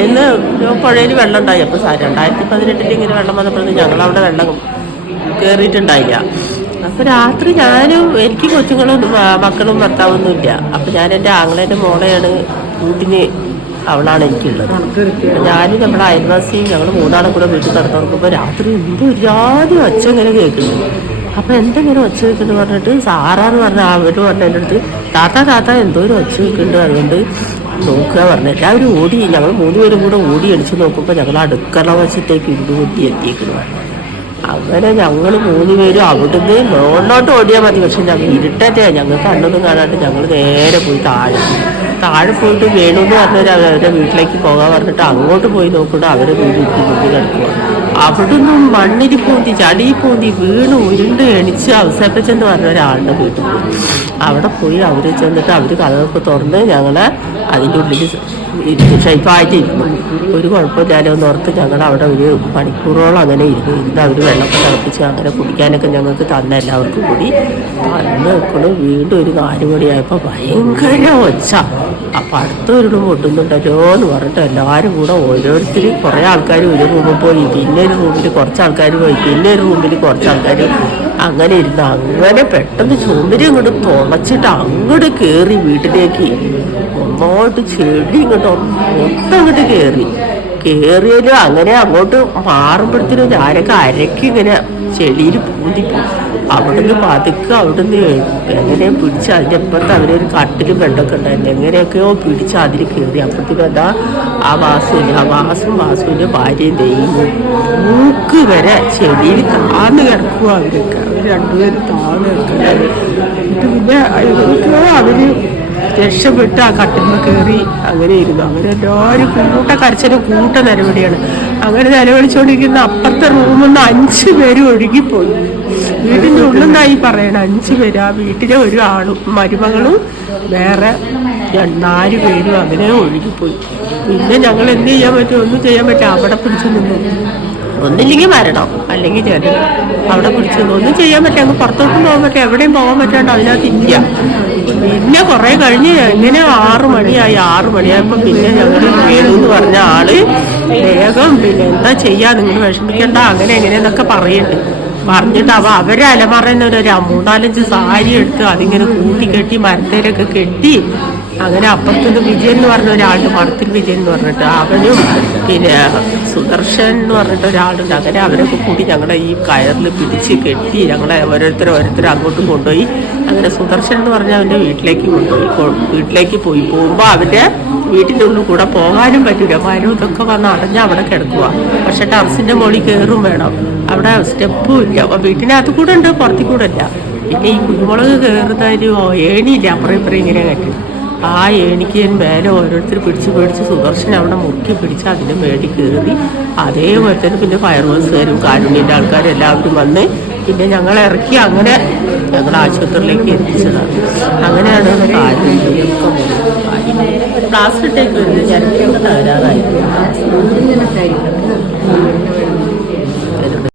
ഇന്ന് പുഴയിൽ വെള്ളം ഉണ്ടായി അപ്പോൾ രണ്ടായിരത്തി പതിനെട്ടിൽ ഇങ്ങനെ വെള്ളം വന്നപ്പോഴത്തേക്ക് ഞങ്ങളവിടെ വെള്ളം കയറിയിട്ടുണ്ടായില്ല അപ്പോൾ രാത്രി ഞാനും എനിക്ക് കൊച്ചുങ്ങളും മക്കളും ഭർത്താവൊന്നും ഇല്ല അപ്പോൾ ഞാൻ എന്റെ ആങ്ങളേന്റെ മോളെയാണ് കൂട്ടിന് അവളാണ് എനിക്കുള്ളത്. ഞാനും നമ്മുടെ അയൽവാസിയും ഞങ്ങൾ മൂന്നാളെ കൂടെ വീട്ടിൽ കിടന്നു നോക്കുമ്പോൾ രാത്രി എന്തോ ഒരുപാട് ഒച്ച ഇങ്ങനെ കേൾക്കുന്നു. അപ്പോൾ എന്തെങ്കിലും ഒച്ച വെക്കുന്നു പറഞ്ഞിട്ട് സാറാന്ന് പറഞ്ഞ അവർ പറഞ്ഞ എന്റെ അടുത്ത് താത്ത താത്ത എന്തോ ഒരു ഒച്ച വെക്കുന്നുണ്ട് അതുകൊണ്ട് നോക്കുക പറഞ്ഞു. എല്ലാവരും ഓടി ഞങ്ങൾ മൂന്നുപേരും കൂടെ ഓടി അടിച്ച് നോക്കുമ്പോൾ ഞങ്ങൾ അടുക്കള വശത്തേക്ക് ഇണ്ടുകൂട്ടി എത്തിയിരിക്കുന്നു അങ്ങനെ ഞങ്ങൾ മൂന്നുപേരും അവിടുന്ന് മുകളിലോട്ട് ഓടിയാൽ മതി. പക്ഷെ ഞങ്ങൾ ഇരുട്ടത്തെ ഞങ്ങൾ കണ്ണൊന്നും കാണാണ്ട് ഞങ്ങൾ നേരെ പോയി താഴെ. താഴെ പോയിട്ട് വേണമെന്ന് പറഞ്ഞവർ അവരുടെ വീട്ടിലേക്ക് പോകാൻ പറഞ്ഞിട്ട് അങ്ങോട്ട് പോയി നോക്കുമ്പോൾ അവരെ വീട് ഇട്ട് മുന്നിൽ കിടക്കുക അവിടുന്ന് മണ്ണിൽ പൂന്തി ചടി പൂന്തി വീണ് ഉരുണ്ട് എണിച്ച് അവസരപ്പിച്ചെന്ന് പറഞ്ഞ ഒരാളുടെ വീട്ടിൽ പോയി. അവിടെ പോയി അവർ ചെന്നിട്ട് അവർ കഥകൾക്ക് തുറന്ന് ഞങ്ങളെ അതിന്റെ ഉള്ളിൽ ഷൈപ്പായിട്ട് ഇരുന്നു ഒരു കുഴപ്പമില്ലാലോ എന്ന് ഓർത്ത് ഞങ്ങൾ അവിടെ ഒരു മണിക്കൂറോളം അങ്ങനെ ഇരുന്നു ഇരുന്ന് അവർ വെള്ളമൊക്കെ തിളപ്പിച്ച് അങ്ങനെ കുടിക്കാനൊക്കെ ഞങ്ങൾക്ക് തന്ന എല്ലാവർക്കും കൂടി. അന്ന് ഇപ്പോഴും വീണ്ടും ഒരു നാല് മണിയായപ്പോൾ ഭയങ്കര ഒച്ച. അപ്പം അടുത്ത ഒരു പൊട്ടുന്നുണ്ടല്ലോ എന്ന് പറഞ്ഞിട്ട് എല്ലാവരും കൂടെ ഓരോരുത്തർ കുറേ ആൾക്കാർ ഒരു റൂമിൽ പോയി. പിന്നെ ഒരു റൂമിൽ കുറച്ച് ആൾക്കാർ പോയി. പിന്നെ ഒരു റൂമിൽ കുറച്ച് ആൾക്കാർ അങ്ങനെ ഇരുന്ന് അങ്ങനെ പെട്ടെന്ന് ചുമരി ഇങ്ങോട്ട് തുളച്ചിട്ട് അങ്ങോട്ട് കയറി വീട്ടിലേക്ക്. ഒന്നോട്ട് ചെടി ഇങ്ങോട്ട് മൊത്തം അങ്ങോട്ട് കയറി കയറിയാലും അങ്ങനെ അങ്ങോട്ട് മാറുമ്പോഴത്തേനും ഞാനൊക്കെ അരക്കി ഇങ്ങനെ ചെളിയിൽ പൂന്തിപ്പോയി അവിടുന്ന് പതുക്കെ അവിടുന്ന് എങ്ങനെയും പിടിച്ച് അതിന്റെ അപ്പുറത്ത് അവരൊരു കട്ടിലും വെണ്ടൊക്കെ ഉണ്ടായിരുന്നു. എങ്ങനെയൊക്കെയോ പിടിച്ച് അതിൽ കയറി അപ്പോഴത്തേക്കും എന്താ ആ വാസുവിന്റെ ആ വാസും വാസുവിന്റെ ഭാര്യയും ദൈവം മൂക്ക് വരെ ചെടിയിൽ താന്ന് കിടക്കുക അവരൊക്കെ. രണ്ടുപേരും താഴ്ന്നു കിടക്കുന്നത് എന്നിട്ട് പിന്നെ എങ്ങനെയൊക്കെയോ അവർ രക്ഷപ്പെട്ട് ആ കട്ടിന്മ കയറി അങ്ങനെ ഇരുന്നു. അവരെല്ലാവരും കൂട്ട കരച്ചൊരു കൂട്ട നിലവിളിയാണ് അങ്ങനെ നിലവിളിച്ചുകൊണ്ടിരിക്കുന്ന അപ്പുറത്തെ റൂമിൽ നിന്ന് അഞ്ച് പേര് ഒഴുകിപ്പോയി. വീടിന്റെ ഉള്ളിൽ നിന്നായി പറയണം അഞ്ച് പേര്. ആ വീട്ടിലെ ഒരു ആളും മരുമകളും വേറെ രണ്ടാൽ പേരും അങ്ങനെ ഒഴുകിപ്പോയി. പിന്നെ ഞങ്ങൾ എന്ത് ചെയ്യാൻ പറ്റും? ഒന്നും ചെയ്യാൻ പറ്റും അവിടെ പിടിച്ചു നിന്നു. ഒന്നില്ലെങ്കിൽ മരണം അല്ലെങ്കിൽ ചേട്ടൻ അവിടെ പിടിച്ചു ഒന്നും ചെയ്യാൻ പറ്റില്ല. അങ്ങ് പുറത്തോട്ടും പോകാൻ പറ്റില്ല. എവിടെയും പോകാൻ പറ്റാണ്ട് അതിനകത്ത് ഇല്ല പിന്നെ കുറെ കഴിഞ്ഞ് ഇങ്ങനെ ആറു മണിയായി? ആറു മണിയായപ്പോ പിന്നെ ഞങ്ങൾ വേണു എന്ന് പറഞ്ഞ ആൾ വേഗം പിന്നെ എന്താ ചെയ്യാ? നിങ്ങൾ വിഷമിക്കണ്ട. അങ്ങനെ എങ്ങനെയെന്നൊക്കെ പറയുന്നുണ്ട് പറഞ്ഞിട്ട് അവ അവരെ അലമറയുന്ന ഒരു മൂന്നാലഞ്ച് സാരി എടുത്ത് അതിങ്ങനെ കൂട്ടിക്കെട്ടി മരത്തേലൊക്കെ കെട്ടി അങ്ങനെ അപ്പുറത്തുനിന്ന് വിജയൻ എന്ന് പറഞ്ഞ ഒരാളുണ്ട് മടത്തിൽ വിജയൻ എന്ന് പറഞ്ഞിട്ട്. അവനും പിന്നെ സുദർശൻ എന്ന് പറഞ്ഞിട്ട് ഒരാളുണ്ട്. അങ്ങനെ അവരൊക്കെ കൂടി ഞങ്ങളെ ഈ കയറിൽ പിടിച്ച് കെട്ടി ഞങ്ങളെ ഓരോരുത്തർ ഓരോരുത്തർ അങ്ങോട്ടും കൊണ്ടുപോയി. അങ്ങനെ സുദർശൻ എന്ന് പറഞ്ഞാൽ അവന്റെ വീട്ടിലേക്ക് കൊണ്ടുപോയി. വീട്ടിലേക്ക് പോയി. പോകുമ്പോൾ അവന്റെ വീട്ടിന്റെ ഉള്ളിൽ കൂടെ പോകാനും പറ്റില്ല മരം ഇതൊക്കെ വന്ന് അടഞ്ഞ് അവിടെ കിടക്കുക പക്ഷെ ടെറസിന്റെ മുകളിൽ കയറും വേണം. അവിടെ സ്റ്റെപ്പും ഇല്ല. അപ്പം വീട്ടിനകത്ത് കൂടെ ഉണ്ട് പുറത്തു കൂടെ ഇല്ല. പിന്നെ ഈ കുരുമുളക് കയറുന്നതിന് ഏണിയില്ല. അപ്പുറം ഇപ്പുറം ഇങ്ങനെ കയറ്റി ആ ഏണിക്ക് ഞാൻ മേലെ ഓരോരുത്തർ പിടിച്ച് പിടിച്ച് സുദർശൻ അവിടെ മുറുക്കി പിടിച്ച് അതിന്റെ മേടി കയറി അതേപോലെ തന്നെ പിന്നെ ഫയർവേഴ്സുകാരും കാരുണ്യന്റെ ആൾക്കാരും എല്ലാവരും വന്ന് പിന്നെ ഞങ്ങൾ ഇറക്കി അങ്ങനെ ഞങ്ങൾ ആശുപത്രിയിലേക്ക് എത്തിച്ചതാണ്. അങ്ങനെയാണ് കാര്യം പ്ലാസ്റ്റർ ഇട്ടേക്ക് ഞരമ്പൊക്കെ തകരാറായിരുന്നു